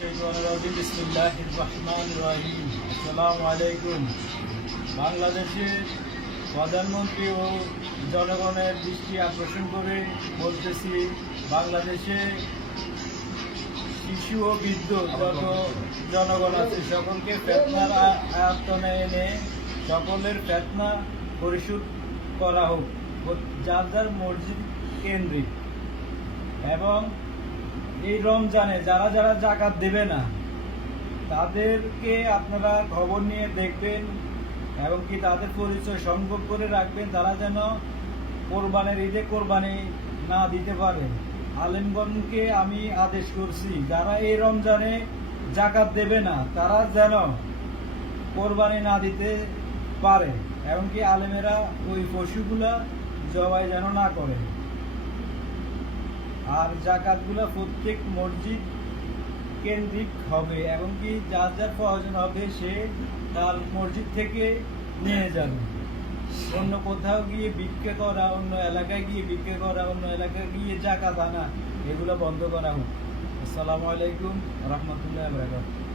আসসালামু আলাইকুম। বাংলাদেশের প্রধানমন্ত্রী ও জনগণের দৃষ্টি আকর্ষণ করে বলতেছি, বাংলাদেশে শিশু ও বৃদ্ধ যত জনগণ আছে সকলকে ফেতনার আয়ত্তনে এনে সকলের ফেতনা পরিশোধ করা হোক, যার যার মসজিদ কেন্দ্রিক। এবং এই রমজানে যারা যারা জাকাত দেবে না তাদেরকে আপনারা খবর নিয়ে দেখবেন এবং কি তাদের পরিচয় সংগ্রহ করে রাখবেন, তারা যেন কোরবানির ঈদে কোরবানি না দিতে পারে। আলেমগণকে আমি আদেশ করছি, যারা এই রমজানে জাকাত দেবে না তারা যেন কোরবানি না দিতে পারে এবং কি আলেমেরা ওই পশুগুলা জবাই যেন না করে। আর জাকাতগুলো প্রত্যেক মসজিদ কেন্দ্রিক হবে এবং কি যার যার প্রয়োজন হবে সে তার মসজিদ থেকে নিয়ে যাবে। অন্য কোথাও গিয়ে ভিক্ষা করা, অন্য এলাকায় গিয়ে ভিক্ষা করা, অন্য এলাকায় গিয়ে জাকাত আনা, এগুলো বন্ধ করা হোক। আসসালামু আলাইকুম রহমতুল্লাহ বারাকাতুহু।